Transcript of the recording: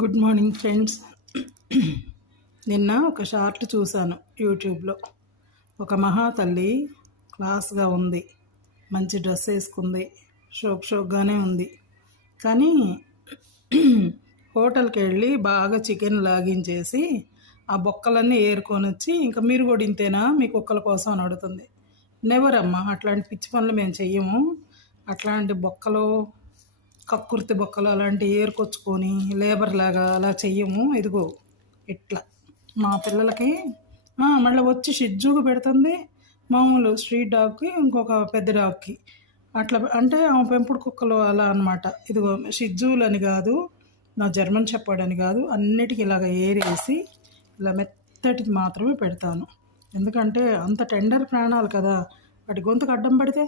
Good morning friends. నిన్న ఒక short చూశాను యూట్యూబ్లో. ఒక మహాతల్లి క్లాస్గా ఉంది, మంచి డ్రెస్ వేసుకుంది, షోక్గానే ఉంది. కానీ హోటల్కి వెళ్ళి బాగా చికెన్ లాగించేసి ఆ బొక్కలన్నీ ఏరుకొని వచ్చి, ఇంకా మీరు కూడా ఇంతేనా మీ కుక్కల కోసం అని అడుగుతుంది. నెవర్ అమ్మా, అట్లాంటి పిచ్చి పనులు మేము చెయ్యము. అట్లాంటి బొక్కలు, కక్కుర్తి బొక్కలు అలాంటివి ఏరుకొచ్చుకొని లేబర్ లాగా అలా చెయ్యము. ఇదిగో ఇట్లా మా పిల్లలకి మళ్ళీ వచ్చి షిడ్జూగా పెడుతుంది. మామూలు స్ట్రీట్ డాగ్కి, ఇంకొక పెద్ద డాగ్కి అట్లా. అంటే ఆమె పెంపుడు కుక్కలు అలా అనమాట. ఇదిగో షిడ్జూలని కాదు, నా జర్మన్ షెపర్డ్ అని కాదు, అన్నిటికీ ఇలాగ ఏరేసి ఇలా మెత్తటికి మాత్రమే పెడతాను. ఎందుకంటే అంత టెండర్ ప్రాణాలు కదా, వాటి గొంతుకు అడ్డం పడితే